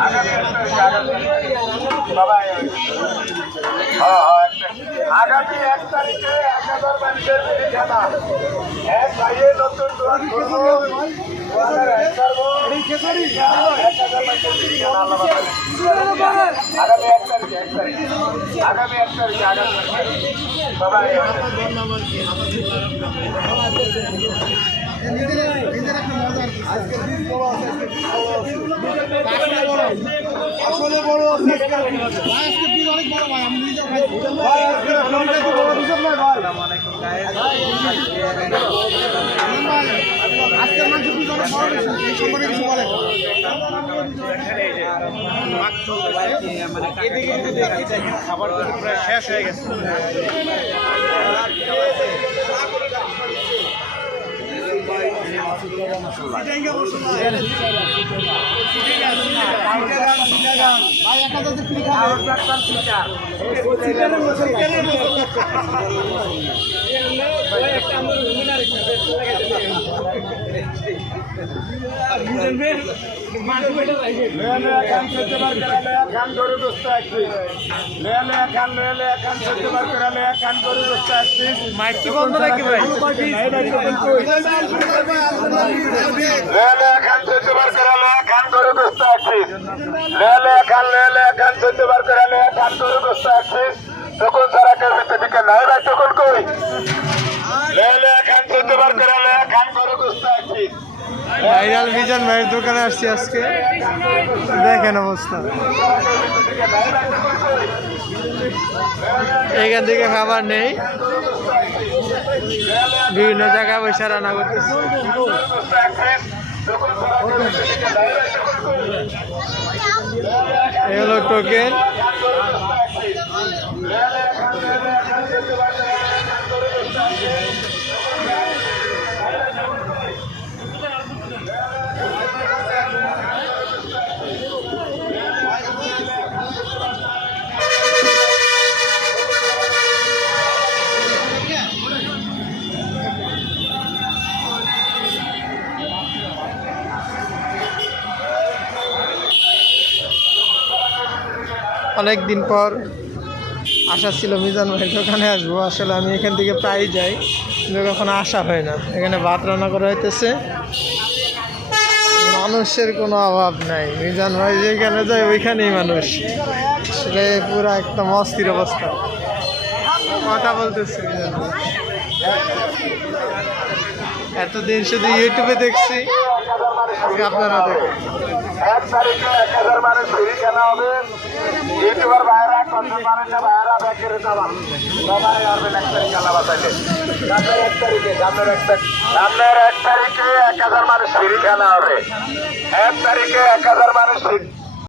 আগামী 1 তারিখে 1000 মানুষের খেলা এক ভাইয়ে নতুন আগামী 1 তারিখে সবাই আসলে বড় অনেক বড় ভাই আমি নিজে আজকের মানুষ কিছু বলে খাবার প্রায় শেষ হয়ে গেছে মাইকি বন্ধ নাকি ভাই তখন সারা কেউ দিকে নাই ভাই তখন কই খান চলতে পার করে খান করে বসতে আছি ভাইরাল মিজান ভাইয়ের দোকানে আসছি আজকে দেখেন অবস্থা এখান থেকে খাবার নেই বিভিন্ন জায়গায় বসে রান্না করতেছে এই হলো টোকেন অনেক দিন পর আশা ছিল মিজান ভাইয়ের দোকানে আসবো আসলে আমি এখান থেকে প্রায় যাই কিন্তু কখনো আসা হয় না এখানে ভাত রান্না করা হইতেছে মানুষের কোনো অভাব নাই মিজান ভাই যেখানে যায় ওইখানেই মানুষ আসলে পুরো একদম অস্থির অবস্থা কথা বলতেছে মিজান ভাই এতদিন শুধু ইউটিউবে দেখছি আপনারা দেখেন 1 তারিখে 1000 মানুষ ফ্রি খেলা হবে ইউটিউবার ভাইরা কন্টেন্ট বানাতে ভাইরা ব্যাকের যাবা সবাই আসবেন 1 তারিখে খেলা বাতাইলে সামনের 1 তারিখে 1000 মানুষ ফ্রি খেলা হবে 1 তারিখে 1000 মানুষ